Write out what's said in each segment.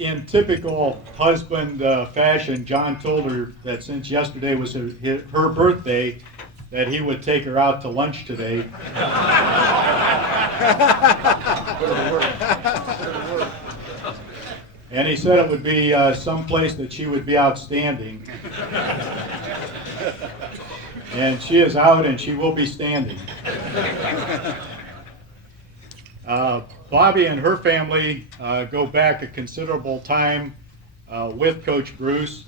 in typical husband fashion, John told her that since yesterday was her birthday, that he would take her out to lunch today. And he said it would be someplace that she would be outstanding. And she is out and she will be standing. Bobby and her family go back a considerable time with Coach Bruce.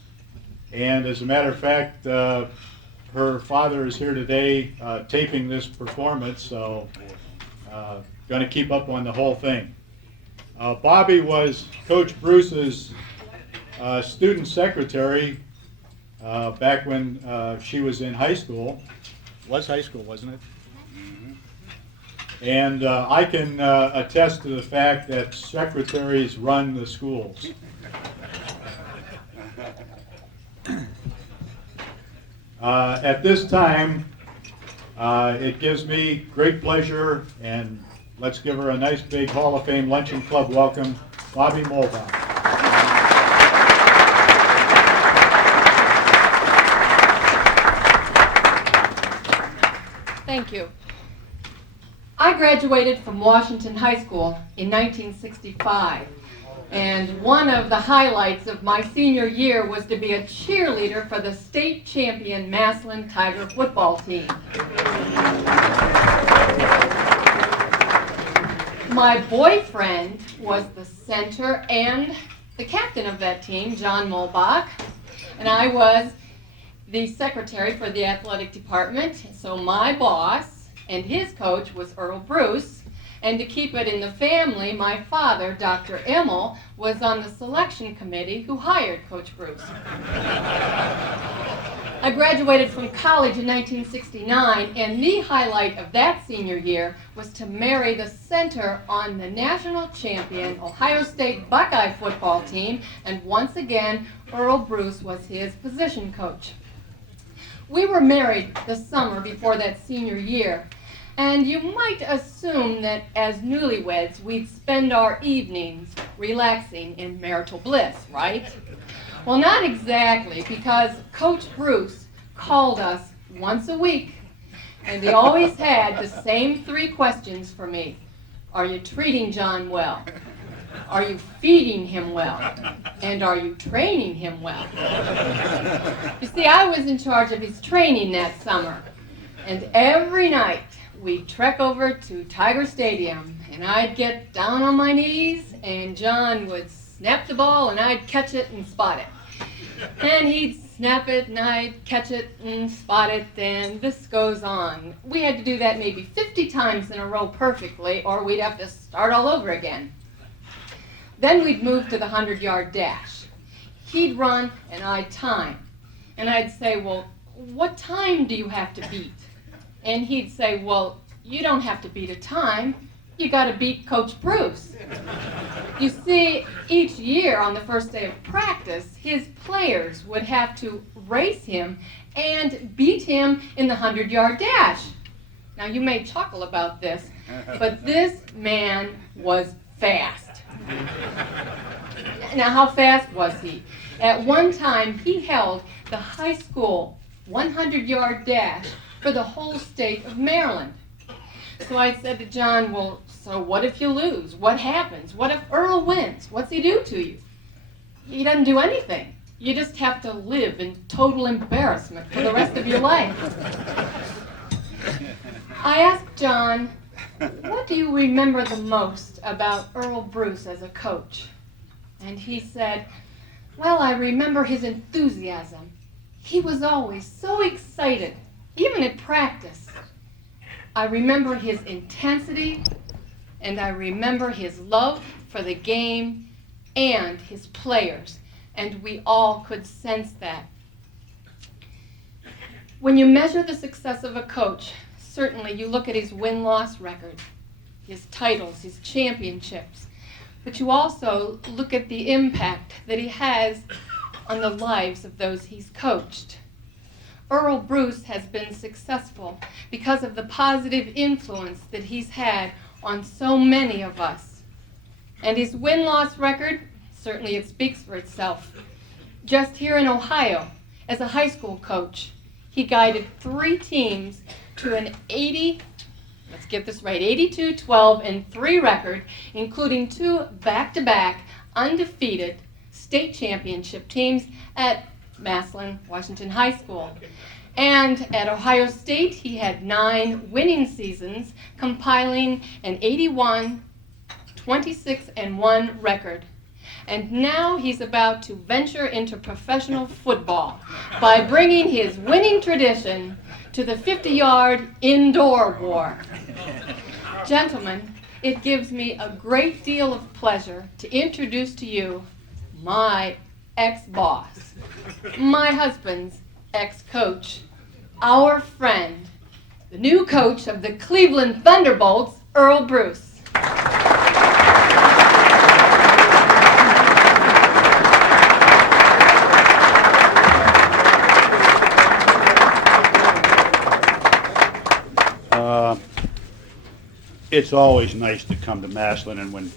And as a matter of fact, her father is here today taping this performance, so going to keep up on the whole thing. Bobby was Coach Bruce's student secretary back when she was in high school. Was high school, wasn't it? Mm-hmm. And I can attest to the fact that secretaries run the schools. At this time, it gives me great pleasure, and let's give her a nice big Hall of Fame Luncheon Club welcome, Bobby Mulbach. Thank you. I graduated from Washington High School in 1965. And one of the highlights of my senior year was to be a cheerleader for the state champion Massillon Tiger football team. My boyfriend was the center and the captain of that team, John Mulbach, and I was the secretary for the athletic department. So my boss and his coach was Earle Bruce. And to keep it in the family, my father, Dr. Immel, was on the selection committee who hired Coach Bruce. I graduated from college in 1969, and the highlight of that senior year was to marry the center on the national champion Ohio State Buckeye football team, and once again, Earle Bruce was his position coach. We were married the summer before that senior year, and you might assume that as newlyweds, we'd spend our evenings relaxing in marital bliss, right? Well, not exactly, because Coach Bruce called us once a week, and he always had the same three questions for me. Are you treating John well? Are you feeding him well? And are you training him well? You see, I was in charge of his training that summer, and every night, we'd trek over to Tiger Stadium, and I'd get down on my knees, and John would snap the ball, and I'd catch it and spot it. And he'd snap it, and I'd catch it and spot it, and this goes on. We had to do that maybe 50 times in a row perfectly, or we'd have to start all over again. Then we'd move to the 100-yard dash. He'd run, and I'd time. And I'd say, well, what time do you have to beat? And he'd say, well, you don't have to beat a time. You got to beat Coach Bruce. You see, each year on the first day of practice, his players would have to race him and beat him in the 100-yard dash. Now, you may chuckle about this, but this man was fast. Now, how fast was he? At one time, he held the high school 100-yard dash for the whole state of Maryland. So I said to John, well, so what if you lose? What happens? What if Earle wins? What's he do to you? He doesn't do anything. You just have to live in total embarrassment for the rest of your life. I asked John, what do you remember the most about Earle Bruce as a coach? And he said, well, I remember his enthusiasm. He was always so excited, even at practice. I remember his intensity, and I remember his love for the game and his players, and we all could sense that. When you measure the success of a coach, certainly you look at his win-loss record, his titles, his championships, but you also look at the impact that he has on the lives of those he's coached. Earle Bruce has been successful because of the positive influence that he's had on so many of us. And his win-loss record Certainly it speaks for itself. Just here in Ohio, as a high school coach, he guided 3 teams to an 82-12-3 record, including 2 back-to-back undefeated state championship teams at Massillon, Washington High School. And at Ohio State, he had 9 winning seasons, compiling an 81-26-1 record. And now he's about to venture into professional football by bringing his winning tradition to the 50-yard indoor war. Gentlemen, it gives me a great deal of pleasure to introduce to you my ex-boss, my husband's ex-coach, our friend, the new coach of the Cleveland Thunderbolts, Earle Bruce. It's always nice to come to Massillon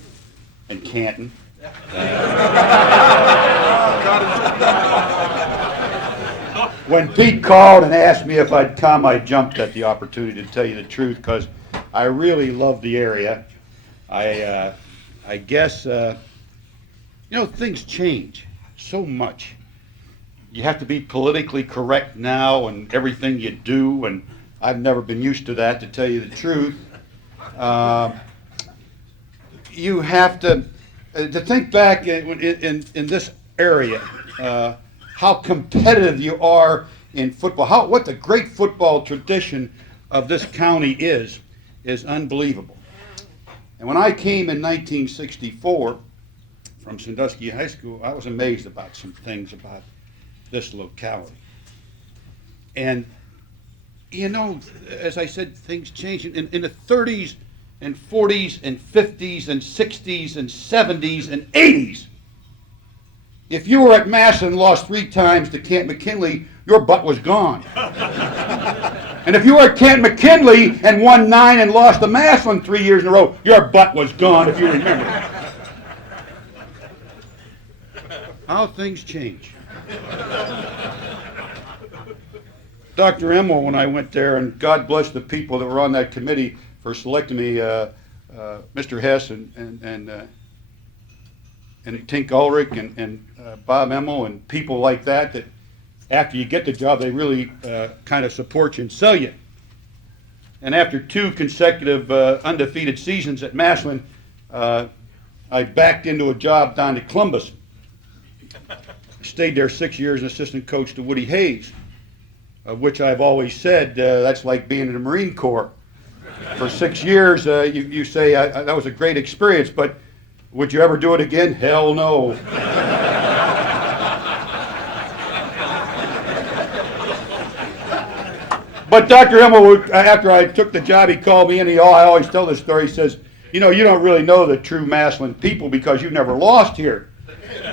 and Canton. When Pete called and asked me if I'd come, I jumped at the opportunity, to tell you the truth, because I really love the area. I guess, things change so much. You have to be politically correct now and everything you do, and I've never been used to that, to tell you the truth. You have to think back in this area, how competitive you are in football, what the great football tradition of this county is unbelievable. And when I came in 1964 from Sandusky High School, I was amazed about some things about this locality. And as I said, things change. In the 30s and 40s and 50s and 60s and 70s and 80s, if you were at Massillon and lost 3 times to Kent McKinley, your butt was gone. And if you were at Kent McKinley and won 9 and lost to Massillon 3 years in a row, your butt was gone, if you remember. How things change. Dr. Immel, when I went there, and God bless the people that were on that committee for selecting me, Mr. Hess and Tink Ulrich and Bob Immel and people like that after you get the job, they really kind of support you and sell you. And after 2 consecutive undefeated seasons at Massillon, I backed into a job down to Columbus. Stayed there 6 years as assistant coach to Woody Hayes, of which I've always said that's like being in the Marine Corps. For 6 years, you say that was a great experience, but would you ever do it again? Hell no. But Dr. Immel, after I took the job, he called me in. I always tell this story. He says, you don't really know the true Massillon people because you've never lost here.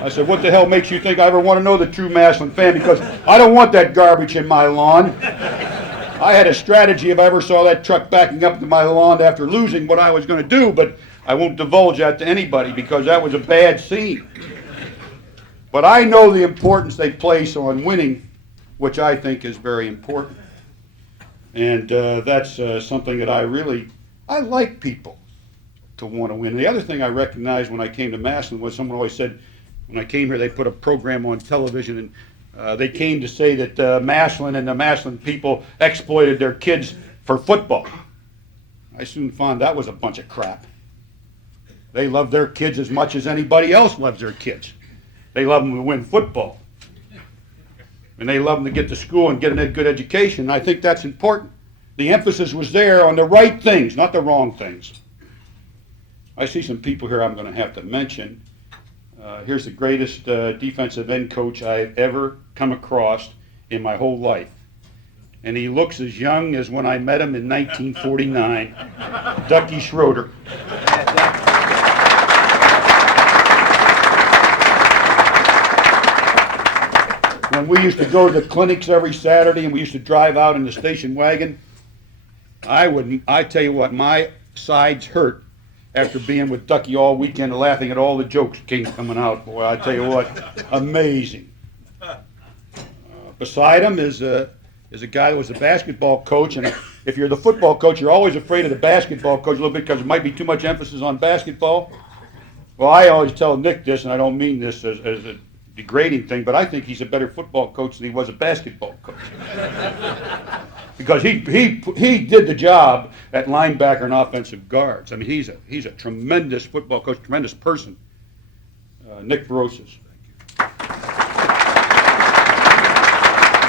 I said, what the hell makes you think I ever want to know the true Massillon fan? Because I don't want that garbage in my lawn. I had a strategy if I ever saw that truck backing up to my lawn after losing what I was going to do, but I won't divulge that to anybody because that was a bad scene. But I know the importance they place on winning, which I think is very important. And that's something that I like people to want to win. The other thing I recognized when I came to Massillon was someone always said, when I came here, they put a program on television, and they came to say that Massillon and the Massillon people exploited their kids for football. I soon found that was a bunch of crap. They love their kids as much as anybody else loves their kids. They love them to win football. And they love them to get to school and get a good education. And I think that's important. The emphasis was there on the right things, not the wrong things. I see some people here I'm going to have to mention. Here's the greatest defensive end coach I've ever come across in my whole life. And he looks as young as when I met him in 1949, Ducky Schroeder. When we used to go to the clinics every Saturday and we used to drive out in the station wagon, I tell you what, my sides hurt after being with Ducky all weekend and laughing at all the jokes came coming out. Boy, I tell you what, amazing. Beside him is a guy that was a basketball coach, and if you're the football coach, you're always afraid of the basketball coach a little bit because there might be too much emphasis on basketball. Well, I always tell Nick this, and I don't mean this as a degrading thing, but I think he's a better football coach than he was a basketball coach. Because he did the job at linebacker and offensive guards. I mean, he's a tremendous football coach, tremendous person. Nick Verosis.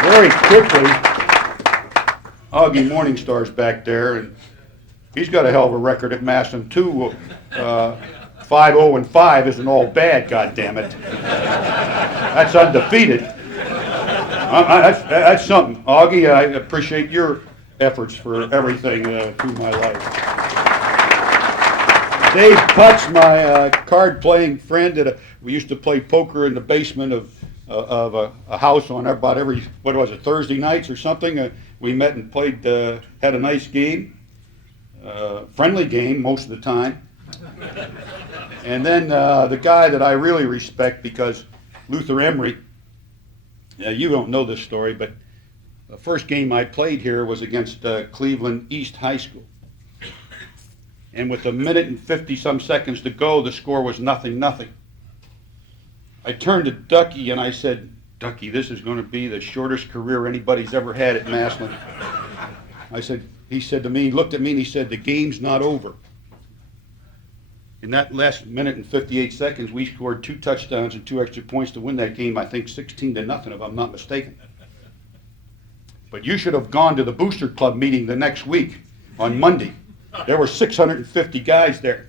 Very quickly, Augie Morningstar's back there, and he's got a hell of a record at Massillon too. 5-0-5 isn't all bad, goddammit. That's undefeated. That's something. Augie, I appreciate your efforts for everything through my life. Dave Putz, my card-playing friend, we used to play poker in the basement of a house on about every, what was it, Thursday nights or something. We met and played, had a nice game, friendly game most of the time. And then the guy that I really respect, because Luther Emery, you don't know this story, but the first game I played here was against Cleveland East High School. And with 1minute and 50-some seconds to go, the score was 0-0. I turned to Ducky and I said, Ducky, this is going to be the shortest career anybody's ever had at Massillon. He said to me, he looked at me and he said, the game's not over. In that last 1minute and 58 seconds, we scored 2 touchdowns and 2 extra points to win that game, I think 16-0, if I'm not mistaken. But you should have gone to the Booster Club meeting the next week on Monday. There were 650 guys there.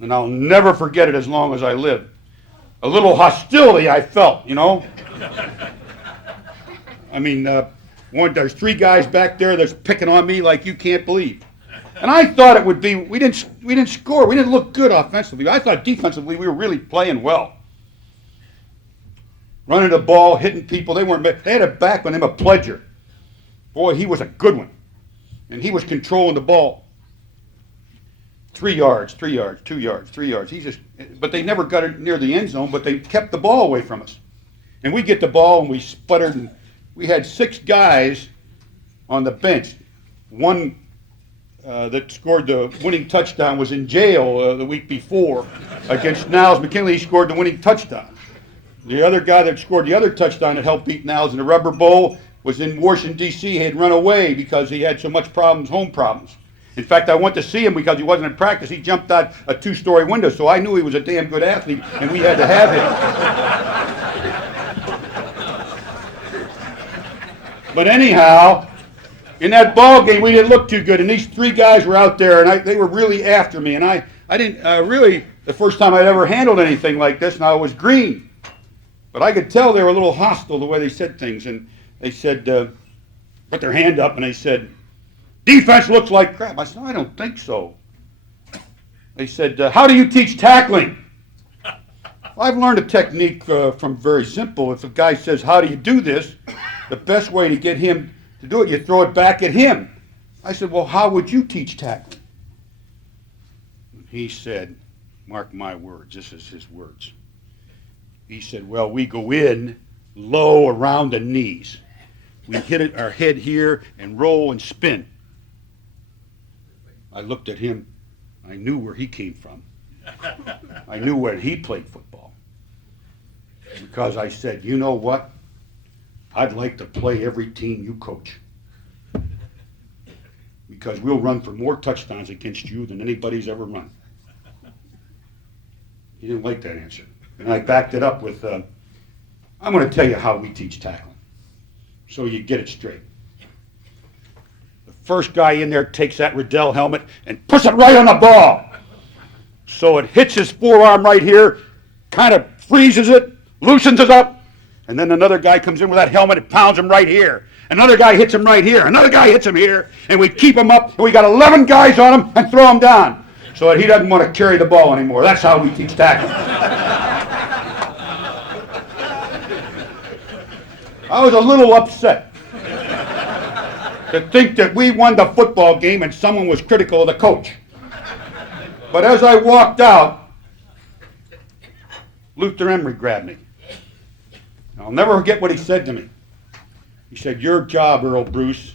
And I'll never forget it as long as I live. A little hostility I felt, you know. I mean, there's 3 guys back there that's picking on me like you can't believe. And I thought it would be, we didn't score, we didn't look good offensively. I thought defensively we were really playing well. Running the ball, hitting people, they had a back by the name of Pledger. Boy, he was a good one. And he was controlling the ball. 3 yards, 3 yards, 2 yards, 3 yards. But they never got it near the end zone, but they kept the ball away from us. And we get the ball and we sputtered, and we had 6 guys on the bench. One that scored the winning touchdown was in jail the week before against Niles McKinley. He scored the winning touchdown. The other guy that scored the other touchdown that helped beat Niles in the Rubber Bowl was in Washington, D.C. He had run away because he had so much problems, home problems. In fact, I went to see him because he wasn't in practice. He jumped out a 2-story window, so I knew he was a damn good athlete, and we had to have him. But anyhow, in that ball game, we didn't look too good, and these 3 guys were out there, and they were really after me, and I didn't really, the first time I'd ever handled anything like this, and I was green. But I could tell they were a little hostile the way they said things, and they said, put their hand up, and they said, defense looks like crap. I said, no, I don't think so. They said, how do you teach tackling? Well, I've learned a technique from very simple. If a guy says, how do you do this? The best way to get him to do it, you throw it back at him. I said, well, how would you teach tackling? He said, mark my words, this is his words. He said, well, we go in low around the knees. We hit our head here and roll and spin. I looked at him. I knew where he came from. I knew where he played football. Because I said, you know what? I'd like to play every team you coach. Because we'll run for more touchdowns against you than anybody's ever run. He didn't like that answer. And I backed it up with, I'm going to tell you how we teach tackling. So you get it straight. The first guy in there takes that Riddell helmet and puts it right on the ball. So it hits his forearm right here, kind of freezes it, loosens it up, and then another guy comes in with that helmet and pounds him right here. Another guy hits him right here. Another guy hits him here, and we keep him up, and we got 11 guys on him and throw him down so that he doesn't want to carry the ball anymore. That's how we teach tackling. I was a little upset to think that we won the football game and someone was critical of the coach. But as I walked out, Luther Emery grabbed me. I'll never forget what he said to me. He said, your job, Earl Bruce,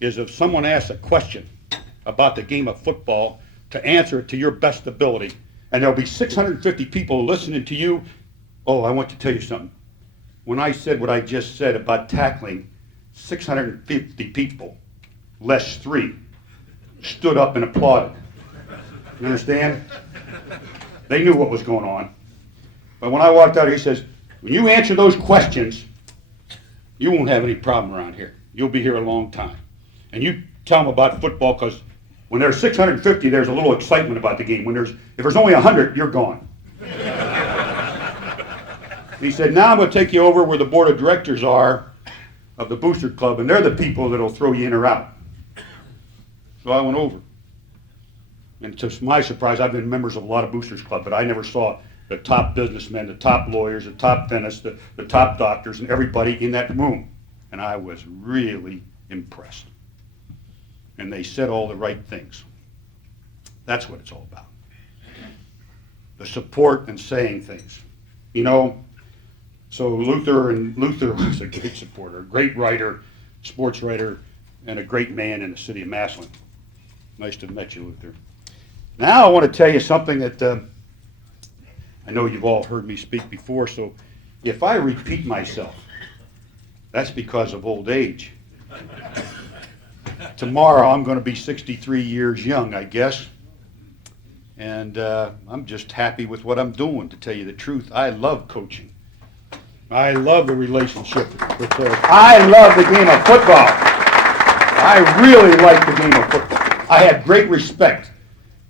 is if someone asks a question about the game of football, to answer it to your best ability. And there'll be 650 people listening to you. Oh, I want to tell you something. When I said what I just said about tackling, 650 people, less 3, stood up and applauded. You understand? They knew what was going on. But when I walked out, he says, when you answer those questions, you won't have any problem around here. You'll be here a long time. And you tell them about football, because when there's 650, there's a little excitement about the game. If there's only 100, you're gone. He said, now I'm going to take you over where the board of directors are of the Booster Club, and they're the people that'll throw you in or out. So I went over. And to my surprise, I've been members of a lot of Boosters Club, but I never saw the top businessmen, the top lawyers, the top dentists, the top doctors, and everybody in that room. And I was really impressed. And they said all the right things. That's what it's all about. The support and saying things. You know, so Luther was a great supporter, a great writer, sports writer, and a great man in the city of Massillon. Nice to have met you, Luther. Now I want to tell you something that I know you've all heard me speak before, so if I repeat myself, that's because of old age. Tomorrow I'm going to be 63 years young, I guess. And I'm just happy with what I'm doing, to tell you the truth. I love coaching. I love the relationship with players. I love the game of football. I really like the game of football. I have great respect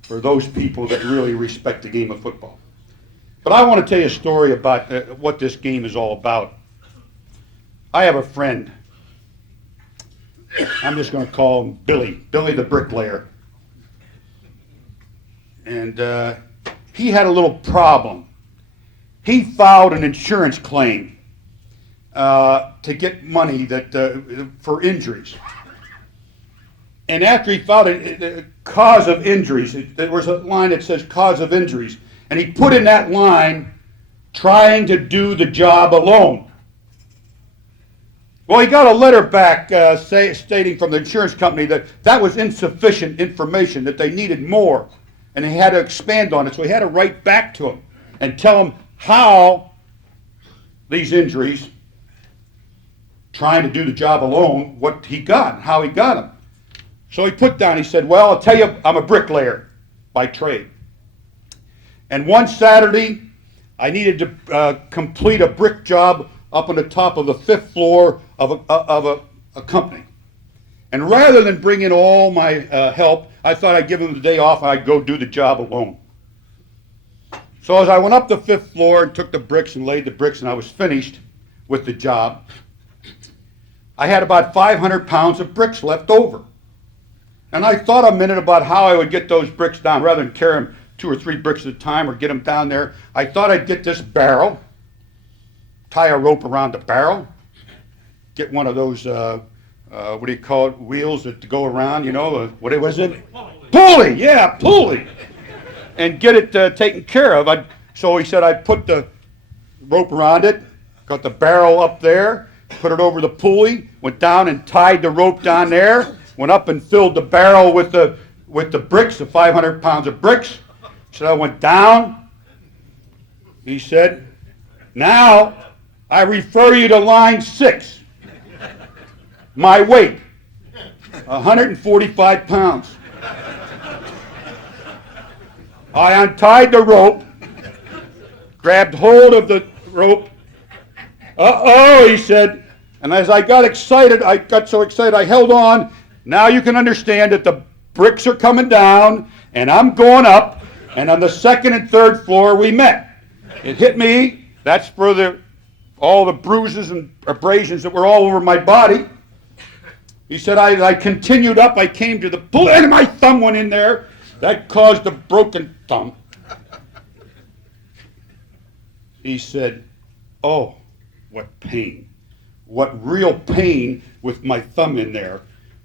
for those people that really respect the game of football. But I want to tell you a story about what this game is all about. I have a friend. I'm just going to call him Billy the bricklayer. And he had a little problem. He filed an insurance claim to get money for injuries. And after he filed a cause of injuries, there was a line that says cause of injuries. And he put in that line, trying to do the job alone. Well, he got a letter back stating from the insurance company that was insufficient information, that they needed more. And he had to expand on it. So he had to write back to him and tell him how these injuries, trying to do the job alone, what he got and how he got them. So he put down, he said, well, I'll tell you, I'm a bricklayer by trade. And one Saturday, I needed to complete a brick job up on the top of the 5th floor of a company. And rather than bring in all my help, I thought I'd give him the day off and I'd go do the job alone. So as I went up the 5th floor and took the bricks and laid the bricks and I was finished with the job, I had about 500 pounds of bricks left over. And I thought a minute about how I would get those bricks down. Rather than carry them 2 or 3 bricks at a time or get them down there, I thought I'd get this barrel, tie a rope around the barrel, get one of those, what do you call it, wheels that go around, you know, what was it? Pulley, yeah, pulley. And get it taken care of. So he said I'd put the rope around it, got the barrel up there, put it over the pulley, went down and tied the rope down there, went up and filled the barrel with the bricks, the 500 pounds of bricks. So I went down. He said, now I refer you to line 6. My weight, 145 pounds. I untied the rope, grabbed hold of the rope. Uh-oh, he said. And as I got so excited, I held on. Now you can understand that the bricks are coming down, and I'm going up, and on the 2nd and 3rd floor we met. It hit me. That's for all the bruises and abrasions that were all over my body. He said, I continued up. I came to the pulley, and my thumb went in there. That caused a broken thumb. He said, oh, what pain. What real pain with my thumb in there.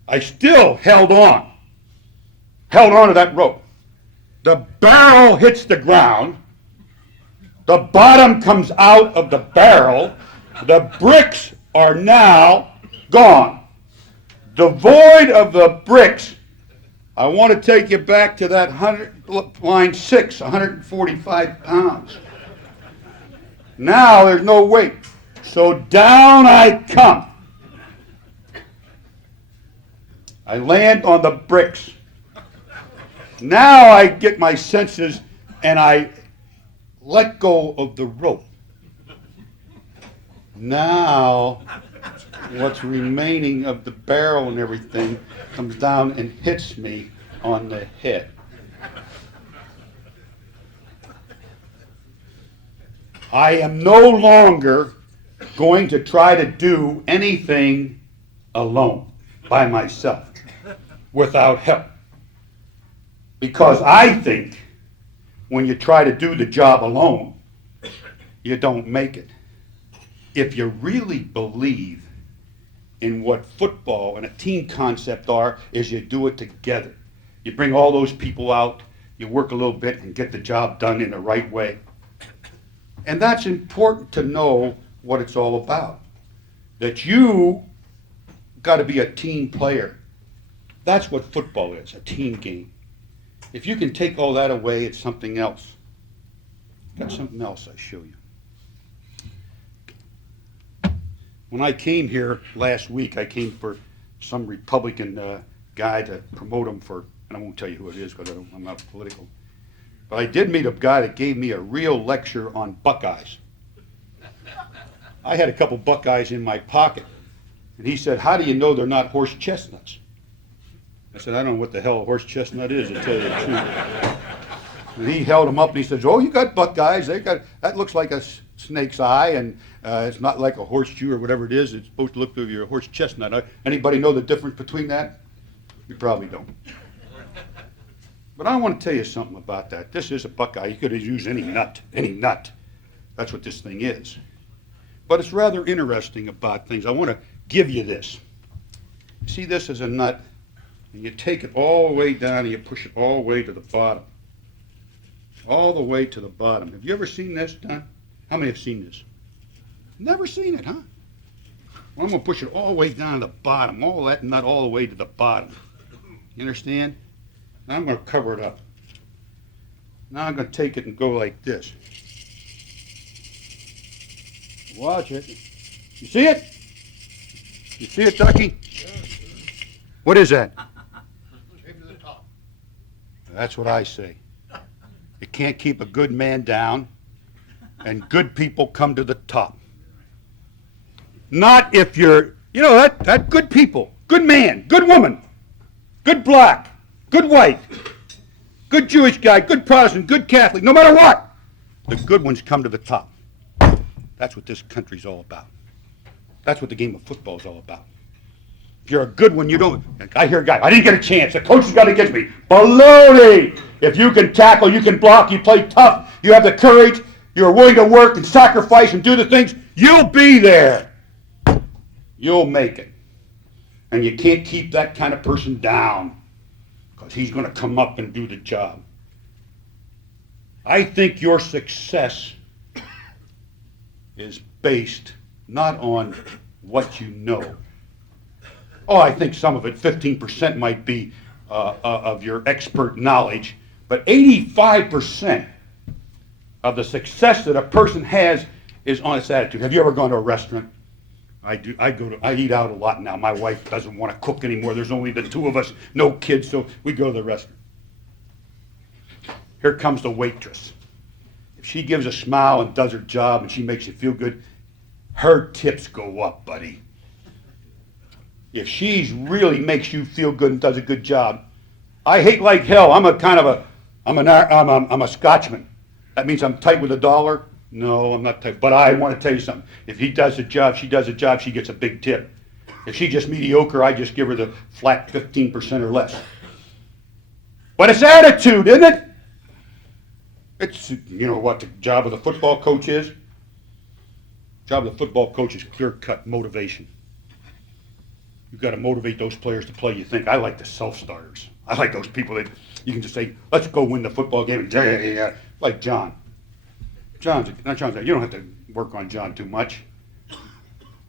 I still held on to that rope. the barrel hits the ground, the bottom comes out of the barrel, the bricks are now gone. Devoid of the bricks, I want to take you back to that line 6, 145 pounds. Now there's no weight. So down I come. I land on the bricks. Now I get my senses and I let go of the rope. Now what's remaining of the barrel and everything comes down and hits me on the head. I am no longer going to try to do anything alone, by myself, without help. Because I think when you try to do the job alone, you don't make it. If you really believe in what football and a team concept are, is you do it together. You bring all those people out, you work a little bit and get the job done in the right way. And that's important to know what it's all about. That you got to be a team player. That's what football is, a team game. If you can take all that away, it's something else. Got something else I show you. When I came here last week, I came for some Republican guy to promote him for, and I won't tell you who it is because I'm not political. But I did meet a guy that gave me a real lecture on Buckeyes. I had a couple Buckeyes in my pocket. And he said, how do you know they're not horse chestnuts? I said, I don't know what the hell a horse chestnut is, to tell you the truth. And he held them up and he says, oh, you got Buckeyes. That looks like a snake's eye, and it's not like a horseshoe or whatever it is. It's supposed to look like your horse chestnut. Anybody know the difference between that? You probably don't. But I want to tell you something about that. This is a Buckeye. You could have used any nut, any nut. That's what this thing is. But it's rather interesting about things. I want to give you this. See this as a nut, and you take it all the way down and you push it all the way to the bottom. All the way to the bottom. Have you ever seen this done? How many have seen this? Never seen it, huh? Well, I'm going to push it all the way down to the bottom, all that nut all the way to the bottom. You understand? Now I'm going to cover it up. Now I'm going to take it and go like this. Watch it. You see it? You see it, Ducky? What is that? That's what I say. You can't keep a good man down, and good people come to the top. Not if you're, that good people, good man, good woman, good black, good white, good Jewish guy, good Protestant, good Catholic, no matter what, the good ones come to the top. That's what this country's all about. That's what the game of football is all about. If you're a good one, you don't. I hear a guy, I didn't get a chance. The coach has got against me. Baloney! If you can tackle, you can block, you play tough, you have the courage, you're willing to work and sacrifice and do the things, you'll be there. You'll make it. And you can't keep that kind of person down because he's going to come up and do the job. I think your success is based not on what you know. Oh, I think some of it, 15% might be of your expert knowledge, but 85% of the success that a person has is on its attitude. Have you ever gone to a restaurant? I do. I eat out a lot now. My wife doesn't want to cook anymore. There's only the two of us, no kids, so we go to the restaurant. Here comes the waitress. If she gives a smile and does her job and she makes you feel good, her tips go up, buddy. If she really makes you feel good and does a good job, I hate like hell. I'm a Scotsman. That means I'm tight with a dollar. No, I'm not tight. But I want to tell you something. If he does a job, she does a job, she gets a big tip. If she's just mediocre, I just give her the flat 15% or less. But it's attitude, isn't it? It's, you know what the job of the football coach is? The job of the football coach is clear-cut motivation. You've got to motivate those players to play. You think, I like the self-starters. I like those people that you can just say, let's go win the football game. Yeah. Like John. You don't have to work on John too much.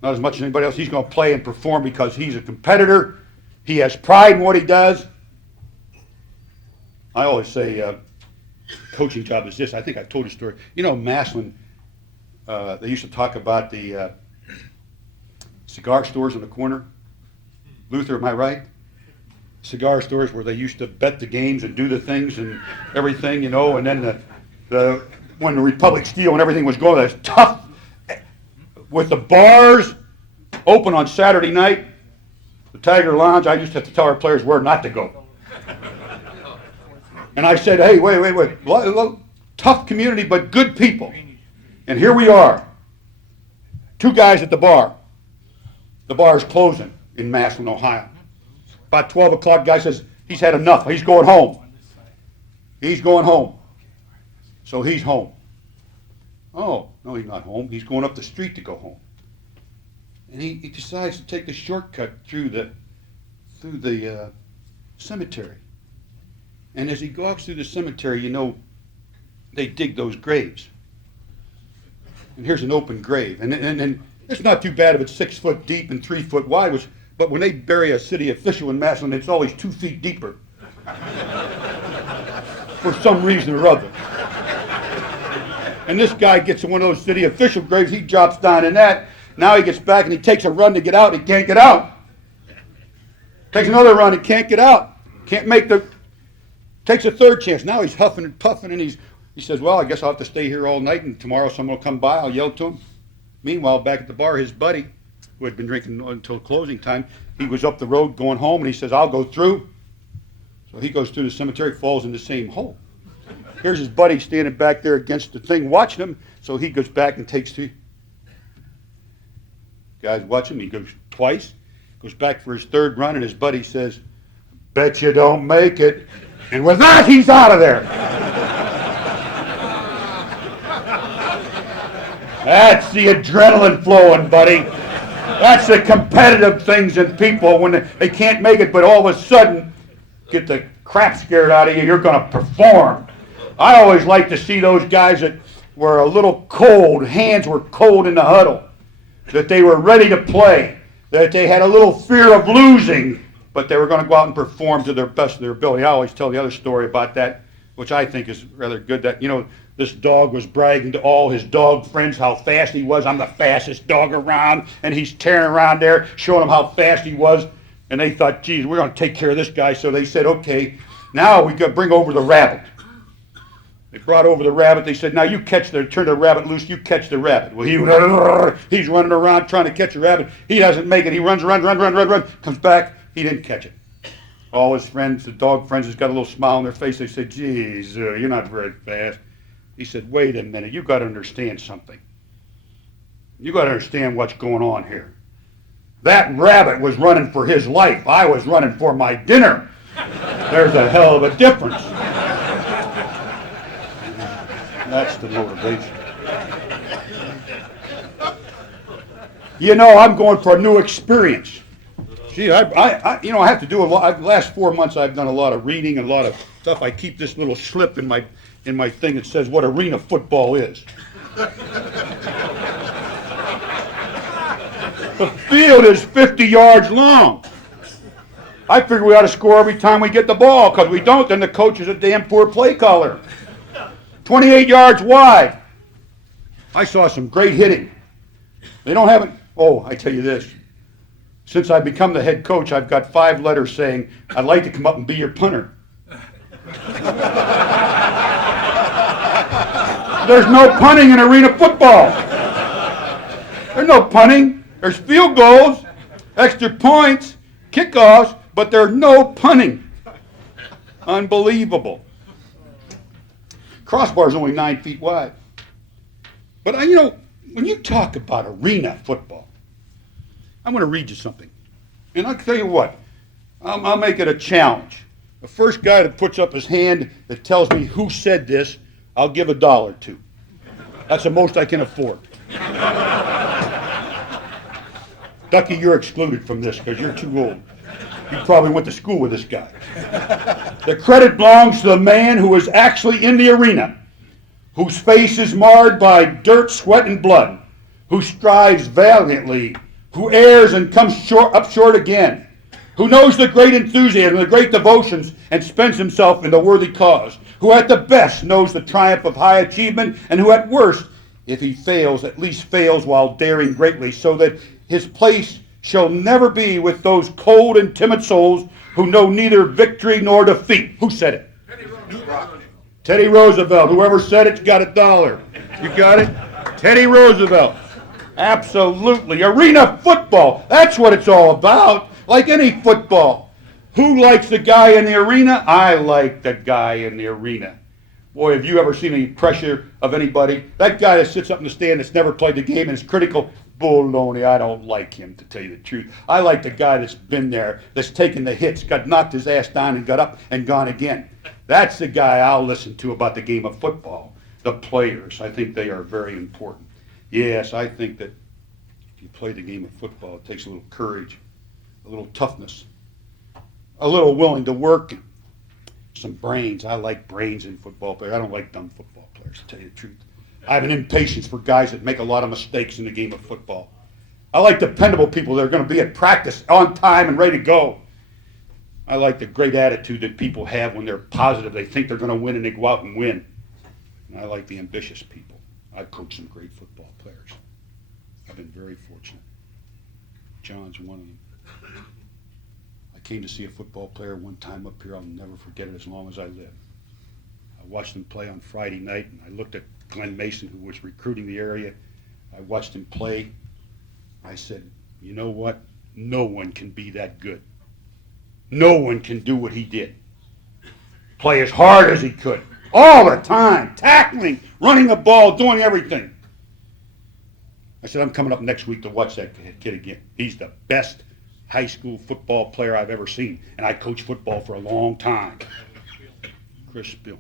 Not as much as anybody else. He's going to play and perform because he's a competitor. He has pride in what he does. I always say coaching job is this. I think I told you a story. You know, Massillon, they used to talk about the cigar stores on the corner. Luther, am I right? Cigar stores where they used to bet the games and do the things and everything, you know, and then when the Republic Steel and everything was going, that's tough. With the bars open on Saturday night, the Tiger Lounge, I used to have to tell our players where not to go. And I said, hey, wait. Tough community, but good people. And here we are. 2 guys at the bar. The bar is closing in Massillon, Ohio. About 12 o'clock, guy says he's had enough. He's going home. He's going home. So he's home. Oh, no, he's not home. He's going up the street to go home. And he decides to take the shortcut through the cemetery. And as he walks through the cemetery, you know, they dig those graves. And here's an open grave. And it's not too bad if it's 6 foot deep and 3 foot wide, but when they bury a city official in Massillon, it's always 2 feet deeper. For some reason or other. And this guy gets in one of those city official graves, he drops down in that. Now he gets back and he takes a run to get out, he can't get out. Takes another run, he can't get out. Takes a third chance. Now he's huffing and puffing and he says, well, I guess I'll have to stay here all night and tomorrow someone will come by, I'll yell to him. Meanwhile, back at the bar, his buddy, who had been drinking until closing time, he was up the road going home and he says, I'll go through. So he goes through the cemetery, falls in the same hole. Here's his buddy standing back there against the thing watching him, so he goes back and takes 2. Guys watch him, he goes twice, goes back for his third run, and his buddy says, bet you don't make it. And with that, he's out of there. That's the adrenaline flowing, buddy. That's the competitive things in people when they can't make it, but all of a sudden, get the crap scared out of you, you're going to perform. I always like to see those guys that were a little cold, hands were cold in the huddle, that they were ready to play, that they had a little fear of losing, but they were going to go out and perform to their best of their ability. I always tell the other story about that, which I think is rather good, that, you know, this dog was bragging to all his dog friends how fast he was. I'm the fastest dog around, and he's tearing around there, showing them how fast he was, and they thought, geez, we're going to take care of this guy, so they said, okay, now we got to bring over the rabbit. They brought over the rabbit. They said, now you turn the rabbit loose, you catch the rabbit. Well, he's running around trying to catch a rabbit. He doesn't make it. He runs, comes back. He didn't catch it. All his friends, the dog friends, has got a little smile on their face. They said, geez, you're not very fast. He said, wait a minute. You got to understand something. You got to understand what's going on here. That rabbit was running for his life. I was running for my dinner. There's a hell of a difference. That's the motivation. You know, I'm going for a new experience. Gee, I have to do a lot. The last 4 months, I've done a lot of reading and a lot of stuff. I keep this little slip in my thing that says what arena football is. The field is 50 yards long. I figure we ought to score every time we get the ball, because we don't, then the coach is a damn poor play caller. 28 yards wide. I saw some great hitting. They don't have it. Oh, I tell you this. Since I've become the head coach, I've got 5 letters saying, I'd like to come up and be your punter. There's no punting in arena football. There's no punting. There's field goals, extra points, kickoffs, but there's no punting. Unbelievable. Crossbar's only 9 feet wide. But when you talk about arena football, I'm going to read you something. And I'll tell you what, I'll make it a challenge. The first guy that puts up his hand that tells me who said this, I'll give $1 to. That's the most I can afford. Ducky, you're excluded from this because you're too old. He probably went to school with this guy. The credit belongs to the man who is actually in the arena, whose face is marred by dirt, sweat, and blood, who strives valiantly, who errs and comes up short again, who knows the great enthusiasm, the great devotions, and spends himself in the worthy cause, who at the best knows the triumph of high achievement, and who at worst, if he fails, at least fails while daring greatly, so that his place shall never be with those cold and timid souls who know neither victory nor defeat. Who said it? Teddy Roosevelt. Whoever said it's got $1. You got it? Teddy Roosevelt. Absolutely. Arena football. That's what it's all about. Like any football. Who likes the guy in the arena? I like the guy in the arena. Boy, have you ever seen any pressure of anybody? That guy that sits up in the stand that's never played the game and is critical, baloney, I don't like him, to tell you the truth. I like the guy that's been there, that's taken the hits, got knocked his ass down and got up and gone again. That's the guy I'll listen to about the game of football. The players, I think they are very important. Yes, I think that if you play the game of football, it takes a little courage, a little toughness, a little willing to work, some brains. I like brains in football players. I don't like dumb football players, to tell you the truth. I have an impatience for guys that make a lot of mistakes in the game of football. I like dependable people that are going to be at practice on time and ready to go. I like the great attitude that people have when they're positive. They think they're going to win and they go out and win. And I like the ambitious people. I've coached some great football players. I've been very fortunate. John's one of them. I came to see a football player one time up here. I'll never forget it as long as I live. I watched him play on Friday night, and I looked at Glenn Mason, who was recruiting the area. I watched him play. I said, you know what? No one can be that good. No one can do what he did. Play as hard as he could. All the time. Tackling, running the ball, doing everything. I said, I'm coming up next week to watch that kid again. He's the best high school football player I've ever seen. And I coached football for a long time. Chris Spiel.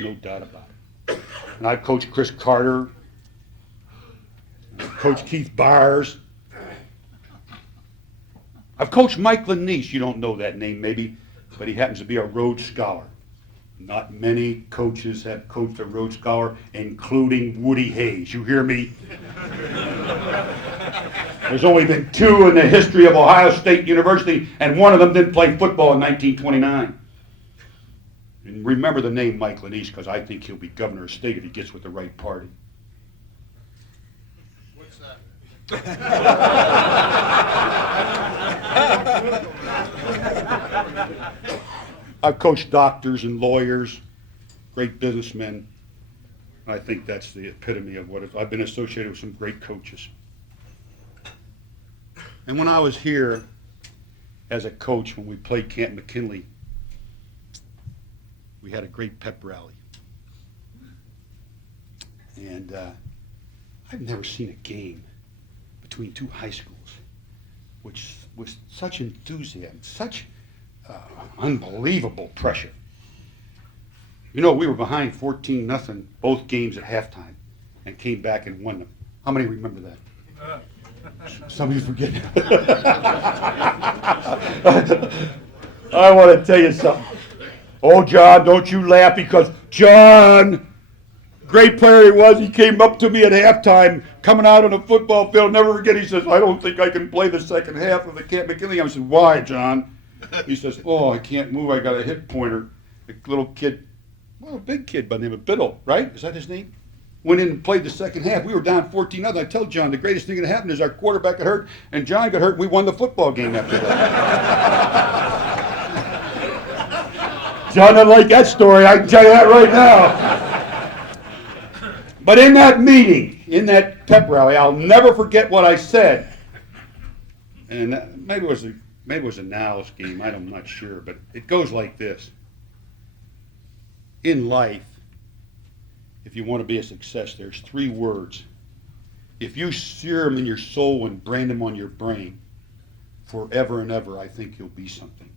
No doubt about it. And I've coached Chris Carter. I've coached Keith Byers. I've coached Mike Lanice. You don't know that name maybe, but he happens to be a Rhodes Scholar. Not many coaches have coached a Rhodes Scholar, including Woody Hayes. You hear me? There's only been 2 in the history of Ohio State University, and one of them didn't play football in 1929. And remember the name Mike Lanice, because I think he'll be governor of state if he gets with the right party. What's that? I've coached doctors and lawyers, great businessmen. And I think that's the epitome of what I've been associated with some great coaches. And when I was here as a coach, when we played Camp McKinley, we had a great pep rally. And I've never seen a game between 2 high schools which was such enthusiasm, such unbelievable pressure. You know, we were behind 14-0 both games at halftime and came back and won them. How many remember that? Some of you forget. I want to tell you something. Oh, John, don't you laugh, because John, great player he was, he came up to me at halftime, coming out on the football field, never forget, he says, I don't think I can play the second half of the Camp McKinley. I said, why, John? He says, oh, I can't move, I got a hip pointer. A little kid, well, a big kid by the name of Biddle, right? Is that his name? Went in and played the second half. We were down 14-0. I tell John, the greatest thing that happened is our quarterback got hurt, and John got hurt, and we won the football game after that. John doesn't like that story, I can tell you that right now. But in that meeting, in that pep rally, I'll never forget what I said. And maybe it was a Now's game, I'm not sure, but it goes like this. In life, if you want to be a success, there's 3 words. If you sear them in your soul and brand them on your brain, forever and ever, I think you'll be something.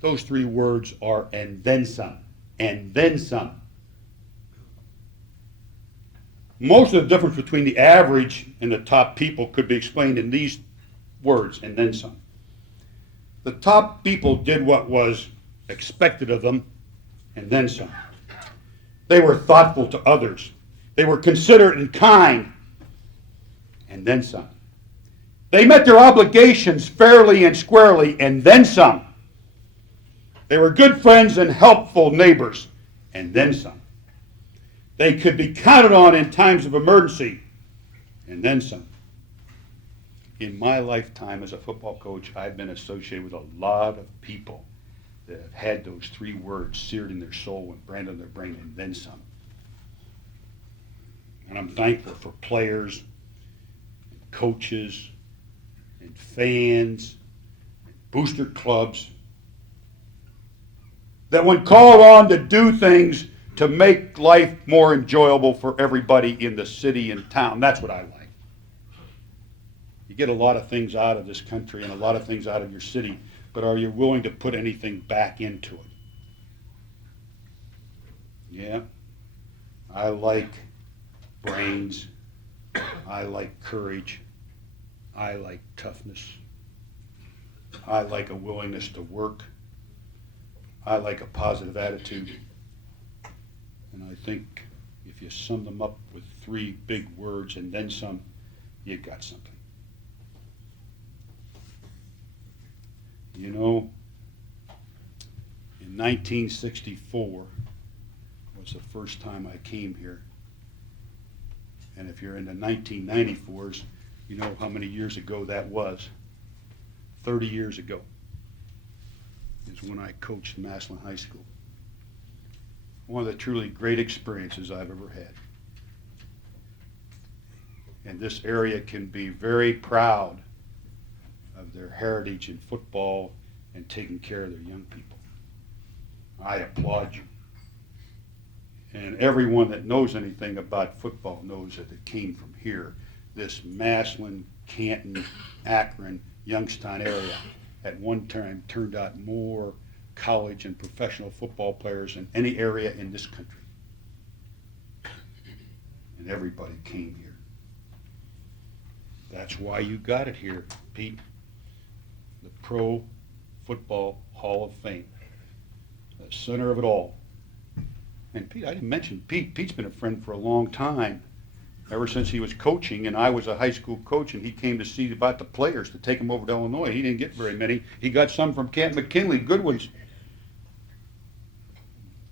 Those 3 words are, and then some, and then some. Most of the difference between the average and the top people could be explained in these words, and then some. The top people did what was expected of them, and then some. They were thoughtful to others. They were considerate and kind, and then some. They met their obligations fairly and squarely, and then some. They were good friends and helpful neighbors, and then some. They could be counted on in times of emergency, and then some. In my lifetime as a football coach, I've been associated with a lot of people that have had those three words seared in their soul and branded on their brain, and then some. And I'm thankful for players, and coaches, and fans, and booster clubs, that when called on to do things to make life more enjoyable for everybody in the city and town, that's what I like. You get a lot of things out of this country and a lot of things out of your city, but are you willing to put anything back into it? Yeah, I like brains, I like courage, I like toughness, I like a willingness to work, I like a positive attitude, and I think if you sum them up with three big words and then some, you got something. You know, in 1964 was the first time I came here. And if you're in the 1994s, you know how many years ago that was. 30 years ago is when I coached Massillon High School. One of the truly great experiences I've ever had. And this area can be very proud of their heritage in football and taking care of their young people. I applaud you. And everyone that knows anything about football knows that it came from here. This Massillon, Canton, Akron, Youngstown area at one time turned out more college and professional football players than any area in this country. And everybody came here. That's why you got it here, Pete. The Pro Football Hall of Fame. The center of it all. And Pete, I didn't mention Pete. Pete's been a friend for a long time, ever since he was coaching, and I was a high school coach, and he came to see about the players to take them over to Illinois. He didn't get very many. He got some from Camp McKinley, good ones.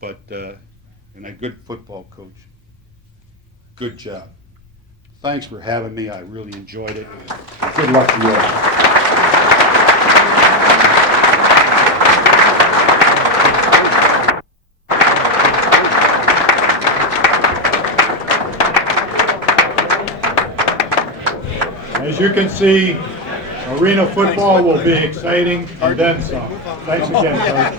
But, and a good football coach. Good job. Thanks for having me. I really enjoyed it. Good luck to you all. As you can see, arena football will be exciting and then some. Thanks again, Coach.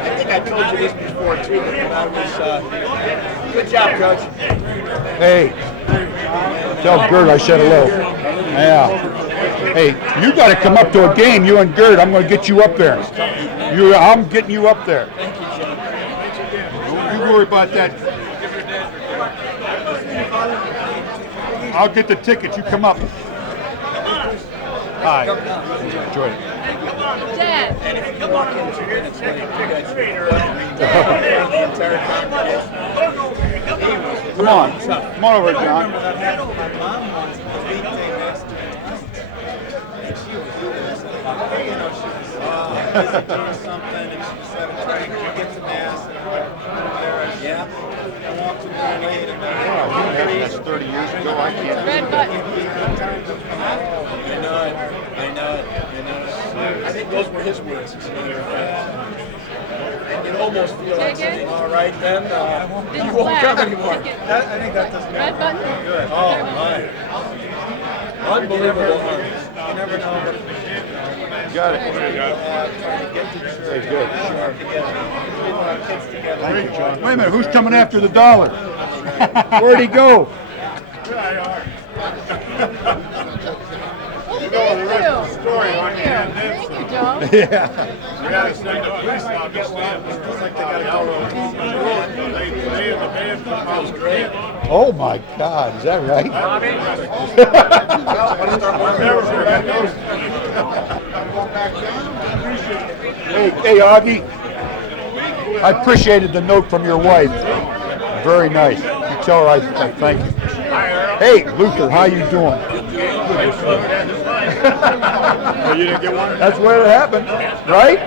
I think I told you this before too, but I was, good job, Coach. Hey, tell Gert I said hello. Yeah. Hey, you got to come up to a game, you and Gert. I'm going to get you up there. I'm getting you up there. Don't you worry about that. I'll get the tickets. You come up. Hi. Enjoyed it. Dad. And if you come on into here to take a picture, Come on. Come on over, John. my mom wants to beat last night. And she was this. You know, she was doing something, and she said, I'm trying to get to Mass. And I went there, yeah. I walked to the late, and That's 30 years ago. I can't. Red button. I know it. I think those were his words, as a matter of fact. And you almost feel like saying, all right, then, you won't come anymore. I think that doesn't Red button. good. Oh, my. Unbelievable arms. You never know what Got it. trying to get to church. Very good. Kids together. Thank you, John. Wait a minute. Who's coming after the dollar? Where'd he go? Thank you. Thank you. Thank you, Joe. Yeah. We gotta send the police officer. Looks like they got a they and the band from Australia. Oh my God, is that right? Hey, Augie, I appreciated the note from your wife. Very nice. You tell her I thank you. Hey, Luther, how you doing? Oh, you didn't get one? That's where it happened, right?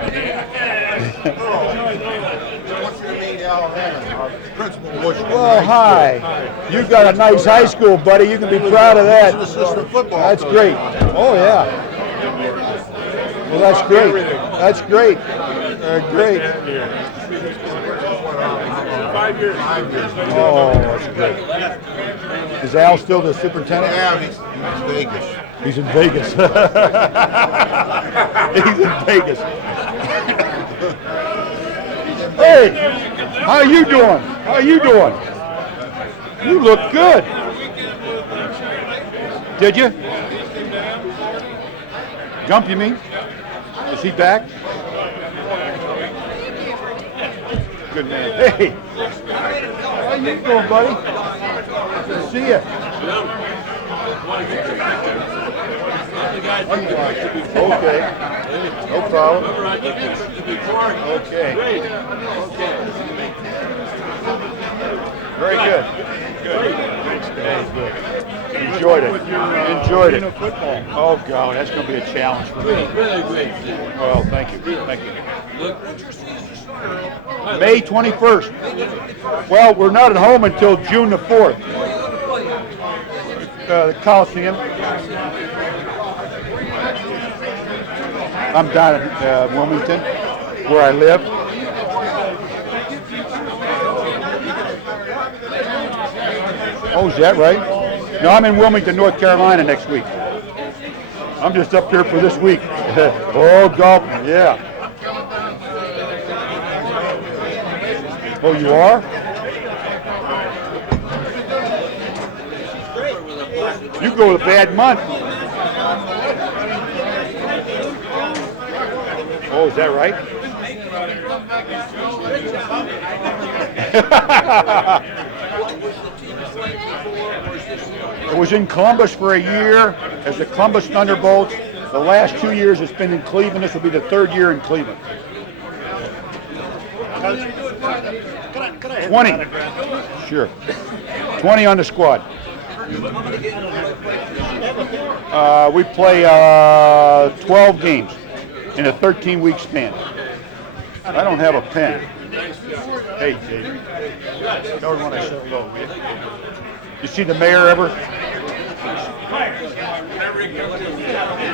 Well, hi. You got a nice high school, buddy. You can be proud of that. That's great. Oh, yeah. Well, that's great. That's great. Great. 5 years. Oh, that's great. Is Al still the superintendent? Yeah, he's Vegas. He's in Vegas. He's in Vegas. Hey, how you doing? How you doing? You look good. Did you? Gump, you mean? Is he back? Good man. Hey, how you doing, buddy? Good to see you. Okay. No problem. Okay. Very good. Good. Enjoyed it. Enjoyed it. Oh God, that's going to be a challenge for me. Well, thank you. Thank you. May 21st. Well, we're not at home until June the 4th. The Coliseum. I'm down in Wilmington, where I live. Oh, is that right? No, I'm in Wilmington, North Carolina next week. I'm just up here for this week. Oh, golf, yeah. Oh, you are? You go with a bad month. Oh, is that right? It was in Columbus for a year as the Columbus Thunderbolts. The last 2 years it's been in Cleveland. This will be the third year in Cleveland. 20. Sure. 20 on the squad. We play 12 games in a 13-week span. I don't have a pen. Hey, Dave. Tell her when I said hello, will you? You see the mayor ever?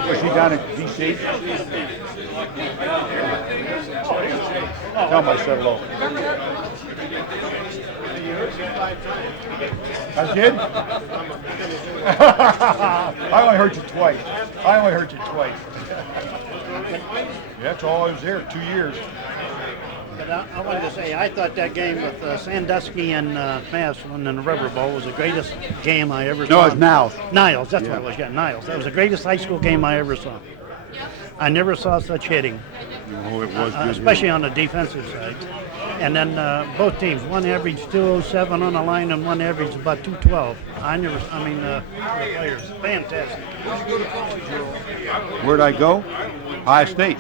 Was he down in D.C.? Tell him I said hello. I did? I only heard you twice. That's all I was there, 2 years. But I wanted to say, I thought that game with Sandusky and Massillon in the River Bowl was the greatest game I ever saw. No, it's Niles. Niles, that's what it was, yeah, Niles. That was the greatest high school game I ever saw. I never saw such hitting, Oh, it was good. especially on the defensive side. And then both teams, one averaged 207 on the line and one averaged about 212. The players, fantastic. Where'd I go? Ohio State.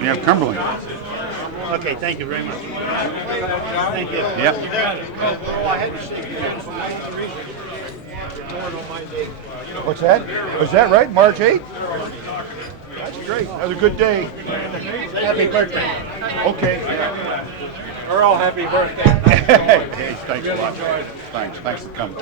Yeah, Cumberland. Okay, thank you very much. Thank you. Yep. What's that? Was that right? March 8th? That's great. That was a good day. Happy birthday. Okay. Earle, happy birthday. Hey, thanks a lot. Thanks for coming.